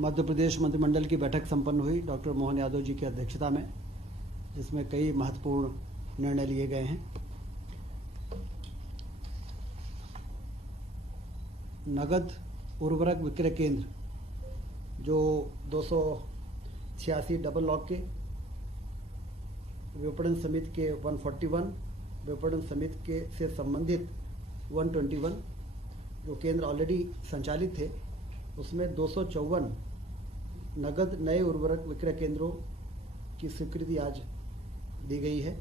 मध्य प्रदेश मंत्रिमंडल की बैठक संपन्न हुई डॉक्टर मोहन यादव जी की अध्यक्षता में, जिसमें कई महत्वपूर्ण निर्णय लिए गए हैं। नगद उर्वरक विक्रय केंद्र जो 286 डबल लॉक के, विपणन समिति के 141, विपणन समिति के से संबंधित 121 जो केंद्र ऑलरेडी संचालित थे, उसमें 254 नगद नए उर्वरक विक्रय केंद्रों की स्वीकृति आज दी गई है।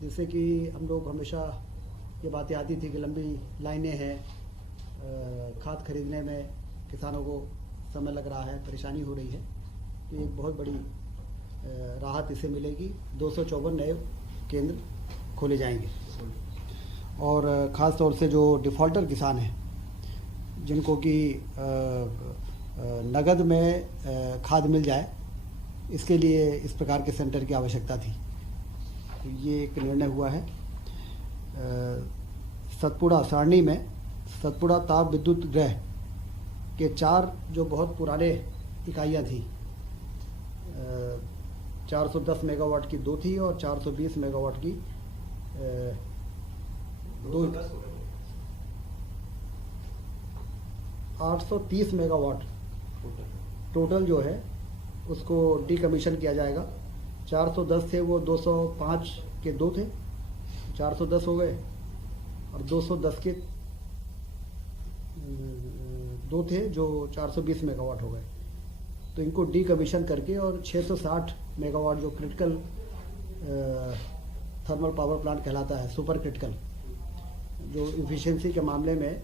जिससे कि हम लोग हमेशा ये बातें आती थी कि लंबी लाइनें हैं, खाद खरीदने में किसानों को समय लग रहा है, परेशानी हो रही है। तो एक बहुत बड़ी राहत इसे मिलेगी। 254 नए केंद्र खोले जाएंगे और ख़ास तौर से जो डिफ़ॉल्टर किसान हैं, जिनको कि नगद में खाद मिल जाए, इसके लिए इस प्रकार के सेंटर की आवश्यकता थी। तो ये एक निर्णय हुआ है। सतपुड़ा सारणी में सतपुड़ा ताप विद्युत गृह के 4 जो बहुत पुराने इकाइयाँ थी, 410 मेगावाट की 2 थी और 420 मेगावाट की 2, 830 मेगावाट टोटल जो है उसको डीकमीशन किया जाएगा। 410 थे, वो 205 के 2 थे, 410 हो गए, और 210 के 2 थे जो 420 मेगावाट हो गए। तो इनको डीकमीशन करके और 660 मेगावाट जो क्रिटिकल थर्मल पावर प्लांट कहलाता है, सुपर क्रिटिकल, जो इफिशिएंसी के मामले में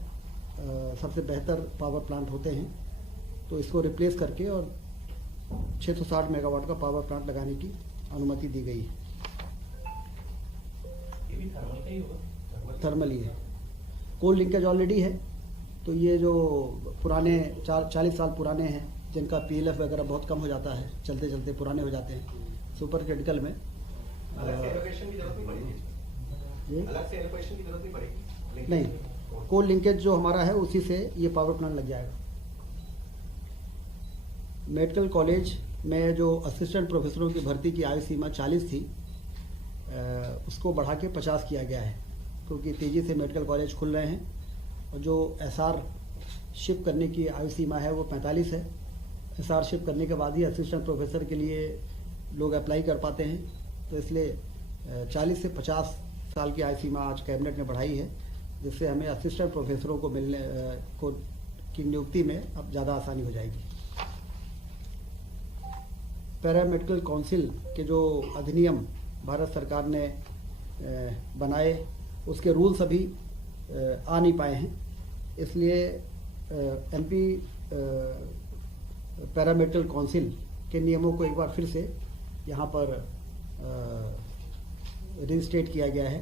सबसे बेहतर पावर प्लांट होते हैं, तो इसको रिप्लेस करके और 660 मेगावाट का पावर प्लांट लगाने की अनुमति दी गई है। ये भी थर्मल का ही होगा? थर्मल ही है। कोल लिंकेज ऑलरेडी है, तो ये जो पुराने 40 साल पुराने हैं, जिनका PLF वगैरह बहुत कम हो जाता है, चलते चलते पुराने हो जाते हैं, सुपर क्रिटिकल में अलग से एलोकेशन की जरूरत नहीं पड़ेगी। अलग से एलोकेशन की जरूरत नहीं पड़ेगी। नहीं, कोल लिंकेज जो हमारा है उसी से ये पावर प्लांट लग जाएगा। मेडिकल कॉलेज में जो असिस्टेंट प्रोफेसरों की भर्ती की आयु सीमा 40 थी, उसको बढ़ा के 50 किया गया है, क्योंकि तेज़ी से मेडिकल कॉलेज खुल रहे हैं। और जो SR शिप करने की आयु सीमा है वो 45 है। SR शिप करने के बाद ही असिस्टेंट प्रोफेसर के लिए लोग अप्लाई कर पाते हैं, तो इसलिए 40 से 50 साल की आयु सीमा आज कैबिनेट ने बढ़ाई है, जिससे हमें असिस्टेंट प्रोफेसरों को मिलने की नियुक्ति में अब ज़्यादा आसानी हो जाएगी। पैरामेडिकल काउंसिल के जो अधिनियम भारत सरकार ने बनाए, उसके रूल्स अभी आ नहीं पाए हैं, इसलिए MP पैरामेडिकल काउंसिल के नियमों को एक बार फिर से यहाँ पर रिस्टेट किया गया है,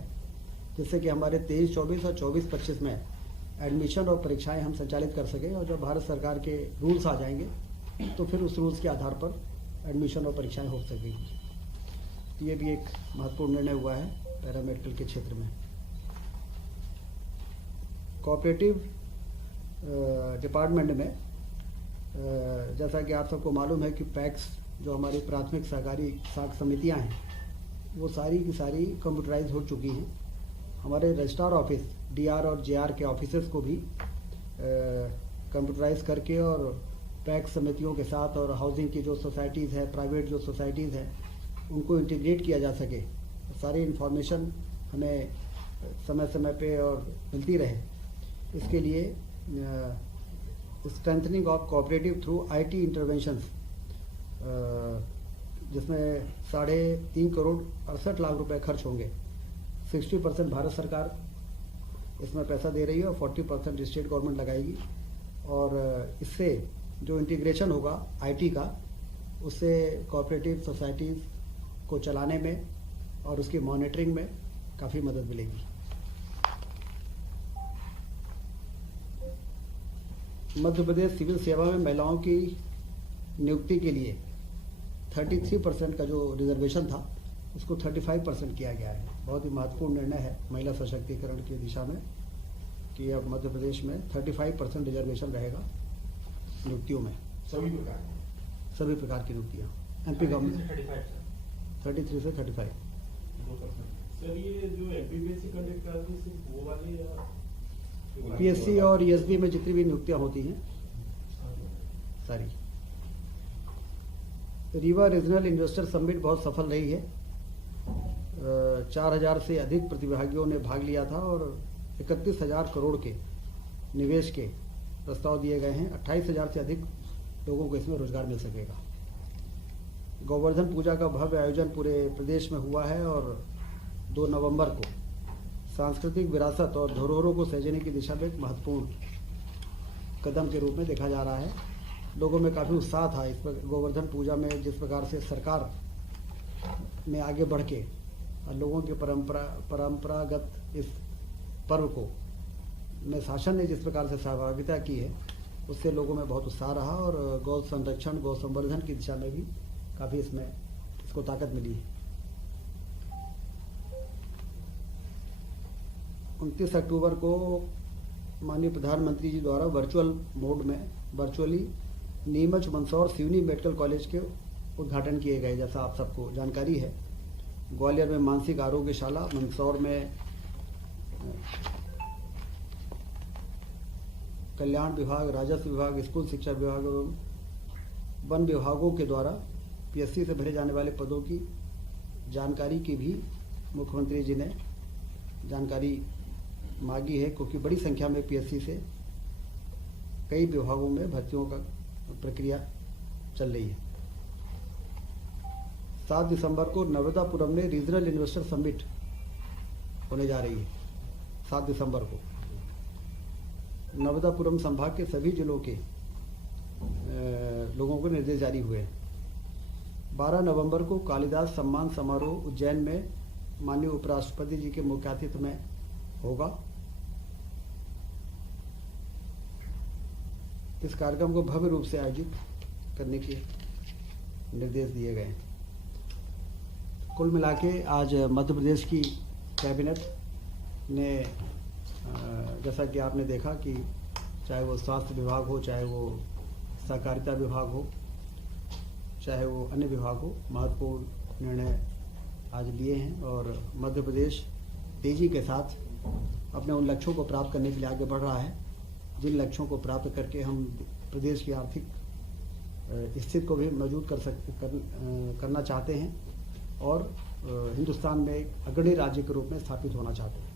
जिससे कि हमारे 23-24 और 24-25 में एडमिशन और परीक्षाएं हम संचालित कर सकें। और जब भारत सरकार के रूल्स आ जाएंगे तो फिर उस रूल्स के आधार पर एडमिशन और परीक्षाएं हो सकेंगी। तो ये भी एक महत्वपूर्ण निर्णय हुआ है पैरामेडिकल के क्षेत्र में। कोऑपरेटिव डिपार्टमेंट में जैसा कि आप सबको मालूम है कि पैक्स जो हमारी प्राथमिक सहकारी साख समितियां हैं, वो सारी की सारी कंप्यूटराइज हो चुकी हैं। हमारे रजिस्ट्रार ऑफिस DR और JR के ऑफिसेस को भी कंप्यूटराइज करके और पैक्स समितियों के साथ और हाउसिंग की जो सोसाइटीज़ हैं, प्राइवेट जो सोसाइटीज़ हैं, उनको इंटीग्रेट किया जा सके, सारी इन्फॉर्मेशन हमें समय समय पे और मिलती रहे। इसके लिए strengthening of cooperative through IT interventions, जिसमें 3.5 करोड़ 68 लाख रुपए खर्च होंगे। 60% भारत सरकार इसमें पैसा दे रही है और 40% स्टेट गवर्नमेंट लगाएगी। और इससे जो इंटीग्रेशन होगा IT का, उससे कोऑपरेटिव सोसाइटीज़ को चलाने में और उसकी मॉनिटरिंग में काफ़ी मदद मिलेगी। मध्य प्रदेश सिविल सेवा में महिलाओं की नियुक्ति के लिए 33% का जो रिजर्वेशन था, उसको 35% किया गया है। बहुत ही महत्वपूर्ण निर्णय है महिला सशक्तिकरण की दिशा में, कि अब मध्य प्रदेश में 35% रिजर्वेशन रहेगा नियुक्तियों में। सभी प्रकार सभी प्रकार की नियुक्तियाँ एमपी गवर्नमेंट 33 से 35। सर ये जो एमपीपीएससी कंडक्ट करती है सिर्फ वो वाले या पीएससी और ईएसबी में जितनी भी नियुक्तियाँ होती हैं सारी। रीवा रीजनल इन्वेस्टर समिट बहुत सफल रही है। 4000 से अधिक प्रतिभागियों ने भाग लिया था और 31,000 करोड़ के निवेश के प्रस्ताव दिए गए हैं। 28,000 से अधिक लोगों को इसमें रोजगार मिल सकेगा। गोवर्धन पूजा का भव्य आयोजन पूरे प्रदेश में हुआ है और 2 नवंबर को सांस्कृतिक विरासत और धरोहरों को सहेजने की दिशा में एक महत्वपूर्ण कदम के रूप में देखा जा रहा है। लोगों में काफ़ी उत्साह था इस पर। गोवर्धन पूजा में जिस प्रकार से सरकार में आगे बढ़ के लोगों के परंपरागत इस पर्व को में शासन ने जिस प्रकार से सहभागिता की है, उससे लोगों में बहुत उत्साह रहा और गौ संरक्षण गौ संवर्धन की दिशा में भी काफ़ी इसको ताकत मिली है। 29 अक्टूबर को माननीय प्रधानमंत्री जी द्वारा virtually Neemuch Mandsaur Seoni medical college के उद्घाटन किए गए, जैसा आप सबको जानकारी है। ग्वालियर में मानसिक आरोग्यशाला, मंदसौर में कल्याण विभाग, राजस्व विभाग, स्कूल शिक्षा विभाग एवं वन विभागों के द्वारा पीएससी से भरे जाने वाले पदों की जानकारी की भी मुख्यमंत्री जी ने जानकारी मांगी है, क्योंकि बड़ी संख्या में पीएससी से कई विभागों में भर्तियों का प्रक्रिया चल रही है। 7 दिसंबर को नर्मदापुरम में रीजनल इन्वेस्टर समिट होने जा रही है। 7 दिसंबर को नर्मदापुरम संभाग के सभी जिलों के लोगों को निर्देश जारी हुए हैं। 12 नवंबर को कालिदास सम्मान समारोह उज्जैन में माननीय उपराष्ट्रपति जी के मुख्य आतिथ्य में होगा। इस कार्यक्रम को भव्य रूप से आयोजित करने के निर्देश दिए गए हैं। कुल मिला के आज मध्य प्रदेश की कैबिनेट ने, जैसा कि आपने देखा कि चाहे वो स्वास्थ्य विभाग हो, चाहे वो सहकारिता विभाग हो, चाहे वो अन्य विभाग हो, महत्वपूर्ण निर्णय आज लिए हैं और मध्य प्रदेश तेजी के साथ अपने उन लक्ष्यों को प्राप्त करने के लिए आगे बढ़ रहा है, जिन लक्ष्यों को प्राप्त करके हम प्रदेश की आर्थिक स्थिति को भी मजबूत करना चाहते हैं और हिंदुस्तान में एक अग्रणी राज्य के रूप में स्थापित होना चाहते हैं।